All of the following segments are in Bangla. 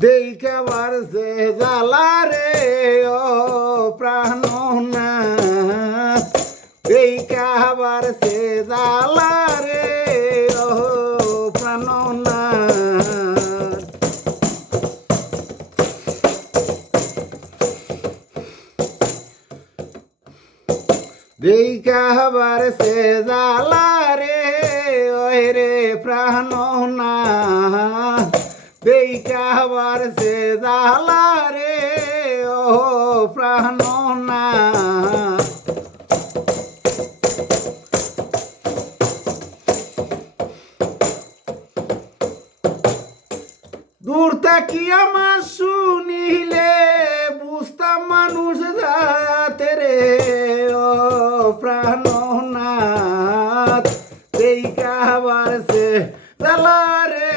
দেখা বারছে জ্বালা রে ও প্রাণনাথ দেখা বারছে জ্বালা রে ও প্রাণনাথ দেখা বারছে জ্বালা রে ওই রে প্রাণনাথ দেখা বারছে জ্বালা রে ও প্রাণনাথ দূর থাকি আমার শুনিলে বুঝতাম মানুষ যাতে রে ও প্রাণনাথ দেখা বারছে জ্বালা রে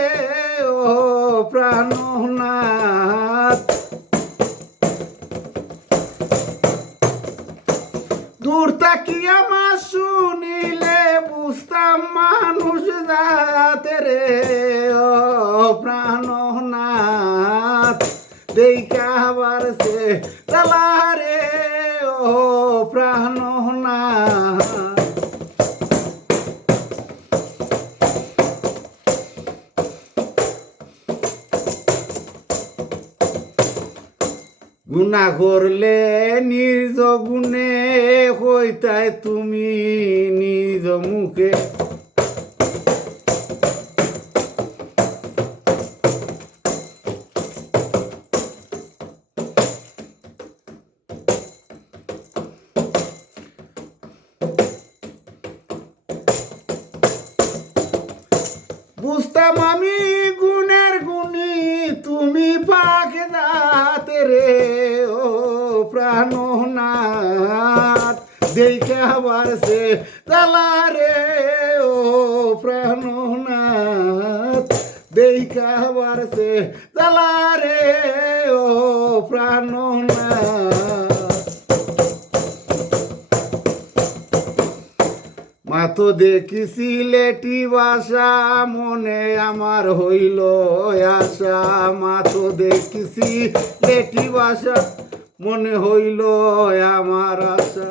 ও প্রাণনাথ দূর থাকি আমার শুনিলে বুঝতাম মানুষ যাতে রে ও প্রাণনাথ দেখা বারছে জ্বালা রে ও প্রাণনাথ গুনাহ করলে নিজ গুণে হইতাই তুমি নিজ মুখে বুঝতাম আমি গুণের গুণী তুমি পাকে দাতে রে ও প্রাণনাথ দেখা বারছে জ্বালা রে ও প্রাণনাথ দেখা বারছে জ্বালা রে ও প্রাণনাথ মাতো দেখিছি লেটি বাসা মনে আমার হইল আশা মাতো দেখিছি লেটি বাসা মনে হইল আমার আশা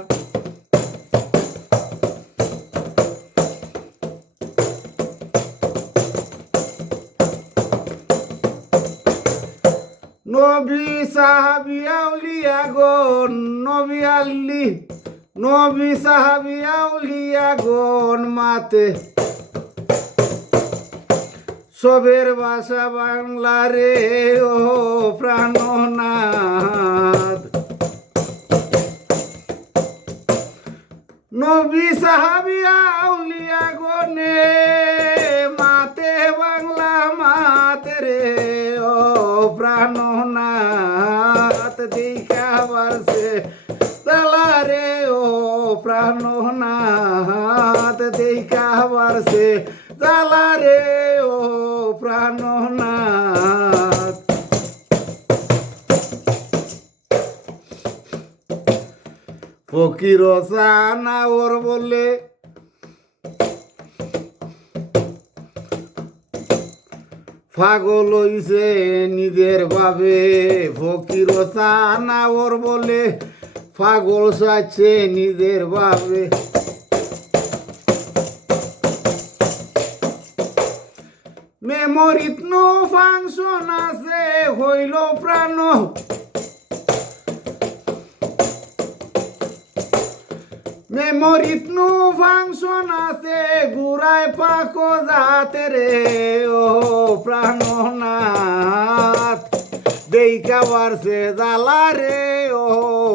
নবী সাহাবী আউলিয়া গণ নবী আল্লি নবী সাহাবী আউলিয়া গণ মাতে সবের ভাষা বাংলা রে ও প্রাণনাথ নবী সাহাবী আউলিয়া গণে মাতে বাংলা মাতে রে ও প্রাণনাথ দেখা বারছে জ্বালা রে ও প্রাণনাথ দেখা বারছে জ্বালা রে ও প্রাণনাথ ফকির সানা ওর বলে পাগল হইছে নিজের ভাবে ফকির সানা ওর বলে পাগল সাচ্ছে নিজের ভাবে মেমোরিত নো ফাংশন আছে হইল প্রাণ মেমোরিত নো ফাংশন আছে ঘুরায় পাকো যাতে রে ও প্রাণনাথ দেখা বারছে জ্বালা রে ও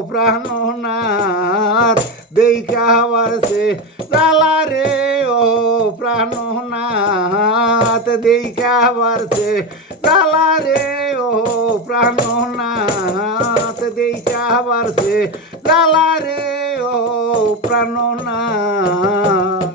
প্রাণনাথ দেখা বারছে জ্বালা রে ও প্রাণনাথ দেখা বারছে জ্বালা রে ও প্রাণনাথ দেখা বারছে জ্বালা রে ও প্রাণনাথ